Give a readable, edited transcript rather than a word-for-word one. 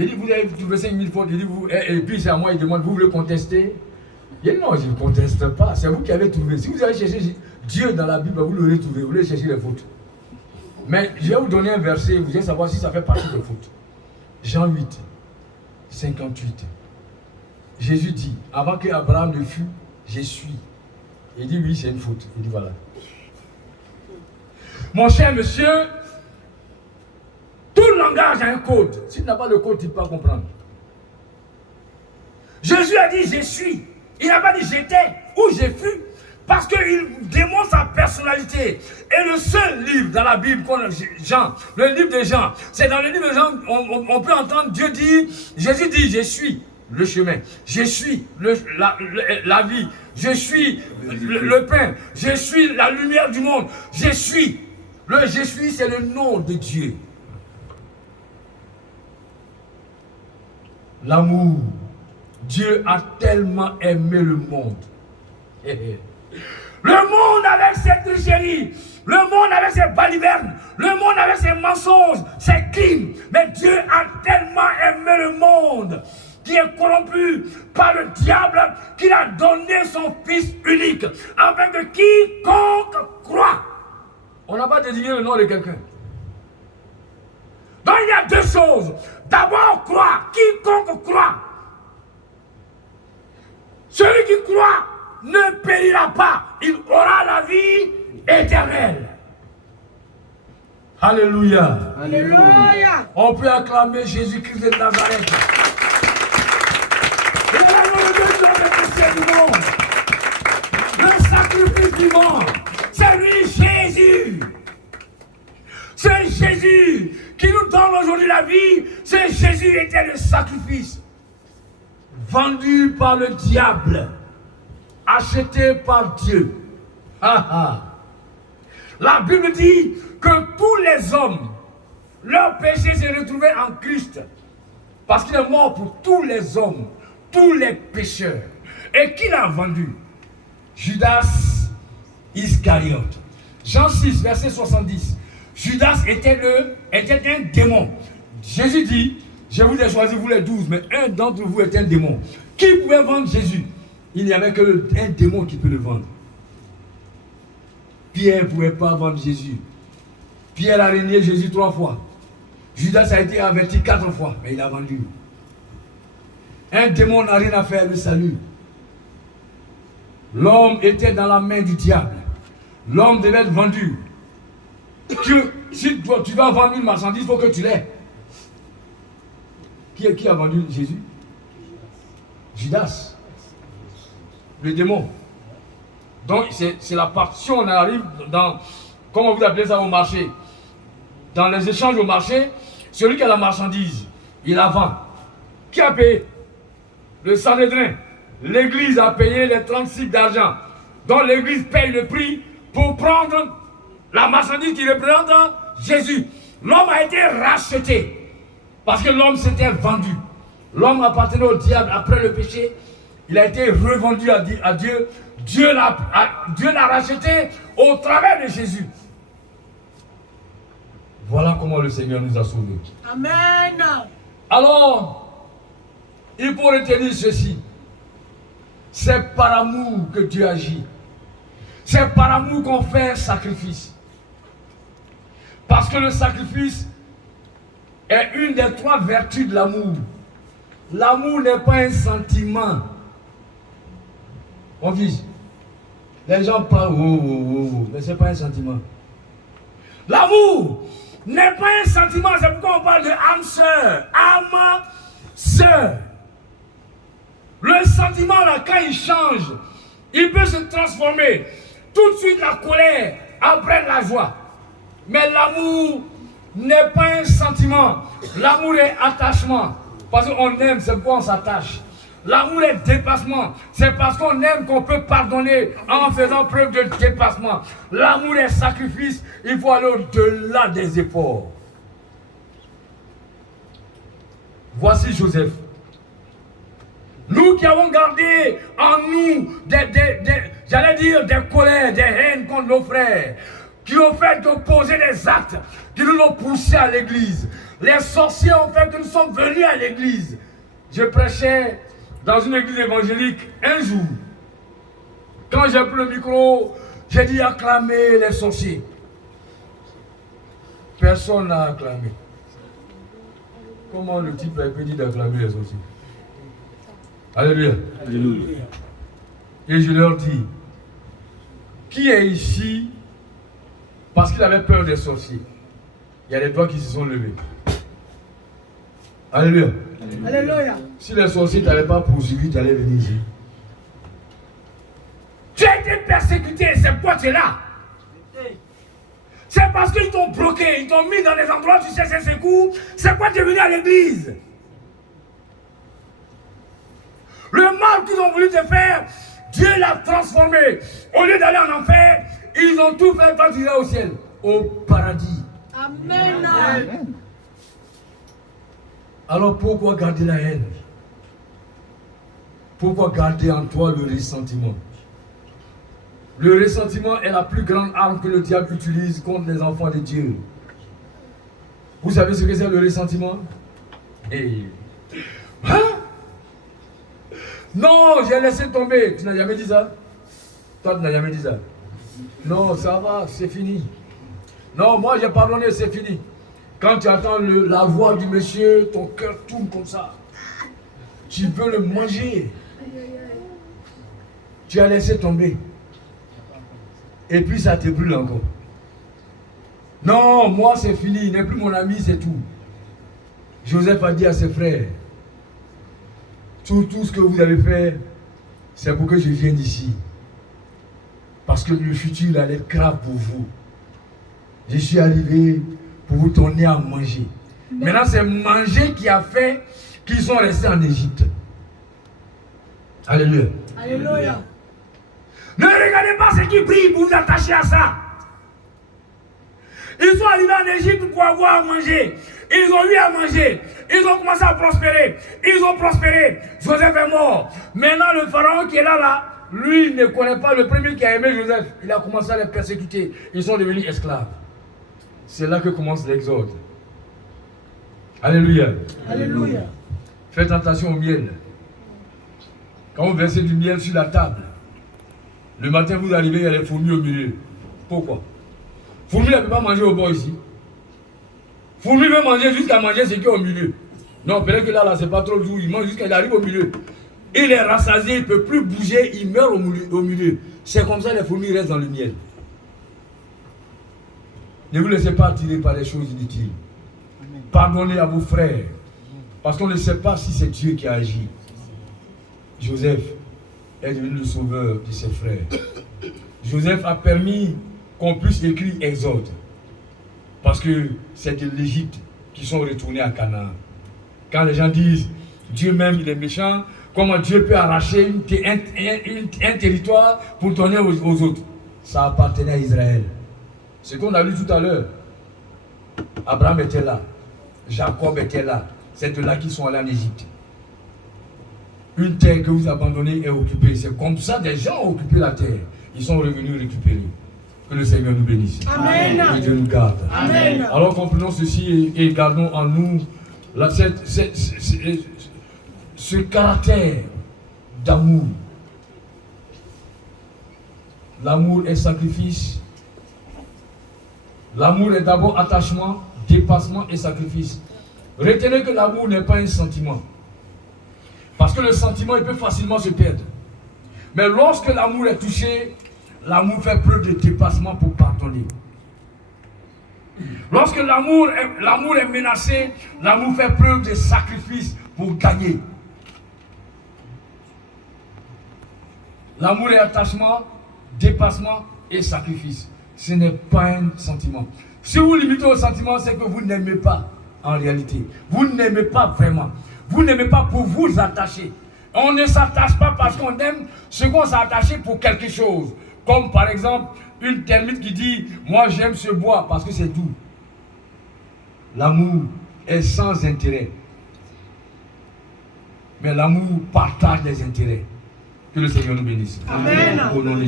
Il dit, vous avez trouvé 5000 fautes. Il dit, et puis c'est à moi, il demande, vous voulez contester? Il dit, non, je ne conteste pas. C'est vous qui avez trouvé. Si vous avez cherché Dieu dans la Bible, vous l'aurez trouvé. Vous voulez chercher les fautes. Mais je vais vous donner un verset, vous allez savoir si ça fait partie des fautes. Jean 8, 58. Jésus dit, avant que Abraham ne fût, je suis. Il dit, oui, c'est une faute. Il dit, voilà. Mon cher monsieur, tout langage a un code. S'il n'a pas le code, il ne peut pas comprendre. Jésus a dit, je suis. Il n'a pas dit, j'étais ou j'ai fus. Parce qu'il démontre sa personnalité. Et le seul livre dans la Bible qu'on a, Jean, le livre de Jean, c'est dans le livre de Jean, on peut entendre Dieu dire, Jésus dit, je suis le chemin, je suis la vie, je suis le pain, je suis la lumière du monde, je suis. Le je suis, c'est le nom de Dieu. L'amour. Dieu a tellement aimé le monde. Le monde avec ses tricheries, le monde avec ses balivernes, le monde avec ses mensonges, ses crimes. Mais Dieu a tellement aimé le monde qui est corrompu par le diable qu'il a donné son Fils unique afin que quiconque croit. On n'a pas désigné le nom de quelqu'un. Donc il y a deux choses. D'abord, croire. Quiconque croit. Celui qui croit ne périra pas. Il aura la vie éternelle. Alléluia. Alléluia. On peut acclamer Jésus-Christ de Nazareth. Et le du monde. Le sacrifice du monde. C'est lui Jésus. C'est Jésus qui nous donne aujourd'hui la vie. C'est Jésus était le sacrifice. Vendu par le diable. Acheté par Dieu. La Bible dit que tous les hommes, leur péché s'est retrouvé en Christ. Parce qu'il est mort pour tous les hommes, tous les pécheurs. Et qui l'a vendu? Judas Iscariote. Jean 6, verset 70. Judas était un démon. Jésus dit, je vous ai choisi, vous les 12, mais un d'entre vous est un démon. Qui pouvait vendre Jésus? Il n'y avait qu'un démon qui peut le vendre. Pierre ne pouvait pas vendre Jésus. Pierre a renié Jésus 3 fois. Judas a été averti 4 fois, mais il a vendu. Un démon n'a rien à faire le salut. L'homme était dans la main du diable. L'homme devait être vendu. Si tu vas vendre une marchandise, il faut que tu l'aies. Qui a vendu Jésus? Judas. Le démon. Donc, c'est la partie, on arrive dans, comment vous appelez ça au marché? Dans les échanges au marché, celui qui a la marchandise, il la vend. Qui a payé? Le Sanhédrin. L'église a payé les 36 d'argent. Donc, l'église paye le prix pour prendre la marchandise qui représente Jésus. L'homme a été racheté. Parce que l'homme s'était vendu. L'homme appartenait au diable après le péché. Il a été revendu à Dieu. Dieu l'a racheté au travers de Jésus. Voilà comment le Seigneur nous a sauvés. Amen. Alors, il faut retenir ceci. C'est par amour que Dieu agit. C'est par amour qu'on fait un sacrifice. Parce que le sacrifice est une des 3 vertus de l'amour. L'amour n'est pas un sentiment. On dit, les gens parlent, mais ce n'est pas un sentiment. L'amour n'est pas un sentiment, c'est pourquoi on parle de âme sœur. Âme sœur. Le sentiment là, quand il change, il peut se transformer. Tout de suite la colère, après la joie. Mais l'amour n'est pas un sentiment. L'amour est attachement. Parce qu'on aime, c'est pourquoi on s'attache. L'amour est dépassement. C'est parce qu'on aime qu'on peut pardonner en faisant preuve de dépassement. L'amour est sacrifice. Il faut aller au-delà des efforts. Voici Joseph. Nous qui avons gardé en nous j'allais dire des colères, des haines contre nos frères, qui ont fait d'opposer des actes, qui nous ont poussés à l'église. les sorciers ont fait que nous sommes venus à l'église. Je prêchais dans une église évangélique un jour. Quand j'ai pris le micro, j'ai dit acclamer les sorciers. Personne n'a acclamé. Comment le type a été dit d'acclamer les sorciers? Alléluia. Alléluia. Et je leur dis, qui est ici parce qu'il avait peur des sorciers? Il y a des doigts qui se sont levés. Alléluia. Alléluia. Si les sorciers ne t'avaient pas poursuivi, tu allais venir ici. Tu as été persécuté, c'est pourquoi tu es là. C'est parce qu'ils t'ont bloqué, ils t'ont mis dans des endroits où tu cherchais secours. C'est pourquoi tu es venu à l'église. Le mal qu'ils ont voulu te faire, Dieu l'a transformé. Au lieu d'aller en enfer, ils ont tout fait quand tu iras au ciel, au paradis. Amen. Amen. Alors pourquoi garder la haine? Pourquoi garder en toi le ressentiment? Le ressentiment est la plus grande arme que le diable utilise contre les enfants de Dieu. Vous savez ce que c'est le ressentiment? Hein? Non, j'ai laissé tomber. Tu n'as jamais dit ça? Toi, tu n'as jamais dit ça? Non, ça va, c'est fini. Non, moi j'ai pardonné, c'est fini. Quand tu attends la voix du monsieur, ton cœur tourne comme ça. Tu veux le manger. Tu as laissé tomber. Et puis ça te brûle encore. Non, moi c'est fini, il n'est plus mon ami, c'est tout. Joseph a dit à ses frères, tout ce que vous avez fait, c'est pour que je vienne ici. Parce que le futur allait être grave pour vous. Je suis arrivé pour vous donner à manger. Maintenant, c'est manger qui a fait qu'ils sont restés en Égypte. Alléluia. Alléluia. Ne regardez pas ce qui brille pour vous attacher à ça. Ils sont arrivés en Égypte pour avoir à manger. Ils ont eu à manger. Ils ont commencé à prospérer. Ils ont prospéré. Joseph est mort. Maintenant, le pharaon qui est là, lui ne connaît pas le premier qui a aimé Joseph. Il a commencé à les persécuter. Ils sont devenus esclaves. C'est là que commence l'exode. Alléluia. Alléluia. Faites attention au miel. Quand vous versez du miel sur la table, le matin vous arrivez, il y a les fourmis au milieu. Pourquoi? Fourmis ne peut pas manger au bord ici. Fourmis veut manger jusqu'à manger ce qui est au milieu. Non, peut-être que là c'est pas trop doux. Il mange jusqu'à il arrive au milieu. Il est rassasié, il ne peut plus bouger, il meurt au milieu. C'est comme ça que les fourmis restent dans le miel. Ne vous laissez pas attirer par les choses inutiles. Pardonnez à vos frères. Parce qu'on ne sait pas si c'est Dieu qui a agi. Joseph est devenu le sauveur de ses frères. Joseph a permis qu'on puisse écrire Exode. Parce que c'est de l'Égypte qui sont retournés à Canaan. Quand les gens disent Dieu même il est méchant, comment Dieu peut arracher un territoire pour donner aux autres? Ça appartenait à Israël. Ce qu'on a lu tout à l'heure. Abraham était là. Jacob était là. C'est de là qu'ils sont allés en Égypte. Une terre que vous abandonnez est occupée. C'est comme ça des gens ont occupé la terre. Ils sont revenus récupérer. Que le Seigneur nous bénisse. Amen. Que Dieu nous garde. Amen. Alors comprenons ceci et gardons en nous ce caractère d'amour. L'amour est sacrifice. L'amour est d'abord attachement, dépassement et sacrifice. Retenez que l'amour n'est pas un sentiment. Parce que le sentiment, il peut facilement se perdre. Mais lorsque l'amour est touché, l'amour fait preuve de dépassement pour pardonner. Lorsque l'amour est menacé, l'amour fait preuve de sacrifice pour gagner. L'amour est attachement, dépassement et sacrifice. Ce n'est pas un sentiment. Si vous limitez au sentiment, c'est que vous n'aimez pas en réalité. Vous n'aimez pas vraiment. Vous n'aimez pas pour vous attacher. On ne s'attache pas parce qu'on aime ce qu'on s'est attaché pour quelque chose. Comme par exemple, une termite qui dit « Moi j'aime ce bois parce que c'est doux ». L'amour est sans intérêt. Mais l'amour partage les intérêts. Que le Seigneur nous bénisse. Amen. Au nom de